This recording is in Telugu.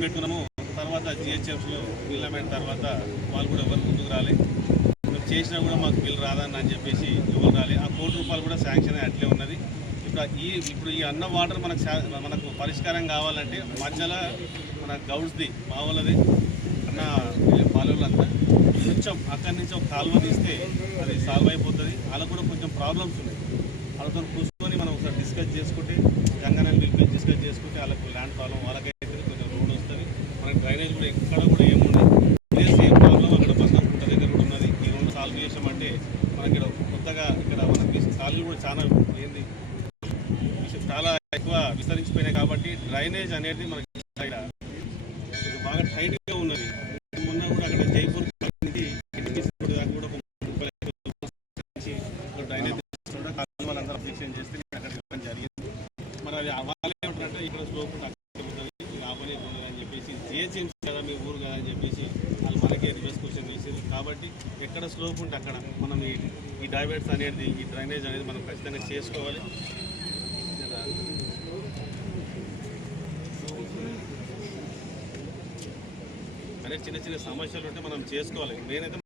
పెట్టుకున్నాము. తర్వాత జిహెచ్ఎంసీలో బిల్ అమెంట్ తర్వాత వాళ్ళు కూడా ఎవరు ముందుకు రాలే. మేము చేసినా కూడా మాకు బిల్ రాదని చెప్పేసి ఎవరు రాలే. ఆ ₹1,00,00,000 కూడా శాంక్షన్ అట్లే ఉన్నది. ఇప్పుడు ఈ అన్న వాటర్ మనకు పరిష్కారం కావాలంటే మధ్యలో మన గౌడ్స్ది మా వాళ్ళది అన్న పాలవులంతా కొంచెం అక్కడి నుంచి ఒక కాలువ తీస్తే అది సాల్వ్ అయిపోతుంది. అలా కూడా కొంచెం ప్రాబ్లమ్స్ ఉన్నాయి. వాళ్ళతో కూర్చొని మనం ఒకసారి డిస్కస్ చేసుకుంటే గంగానని పిలిపి డిస్కస్ చేసుకుంటే వాళ్ళకు ల్యాండ్ ప్రాబ్లం వాళ్ళకైతే కొంచెం రోడ్ వస్తుంది. మనకి డ్రైనేజ్ కూడా ఎక్కడ కూడా ఏముండదు. ఇదే సేమ్ ప్రాబ్లం అక్కడ బంధంకుంట దగ్గర కూడా ఉన్నది. ఈ రెండు సాల్వ్ చేసామంటే మనకి ఇక్కడ కొత్తగా ఇక్కడ మనకి కాళ్ళు కూడా చాలా ఎక్కువ విస్తరించిపోయినాయి కాబట్టి డ్రైనేజ్ అనేది మనకి బాగా టైట్గా ఉన్నది. మొన్న కూడా అక్కడ జైపూర్ నుంచి దాకా కూడా డ్రైనేజ్ వాళ్ళందరూ అప్లికేషన్ చేస్తే అక్కడ ఇవ్వడం జరిగింది. మరి అది అవ్వాలి ఏమంటారంటే ఇక్కడ స్లోప్ ఆపని ఉండదని చెప్పేసి జిహెచ్ఎంసీ కదా మీ ఊరు కదా అని చెప్పేసి వాళ్ళు మనకే రివర్స్ క్వశ్చన్ చేసేది. కాబట్టి ఎక్కడ స్లోప్ ఉంటే అక్కడ మనం ఈ డైవర్ట్స్ అనేది ఈ డ్రైనేజ్ అనేది మనం ఖచ్చితంగా చేసుకోవాలి. అనేది చిన్న చిన్న సమస్యలు ఉంటే మనం చేసుకోవాలి. నేనైతే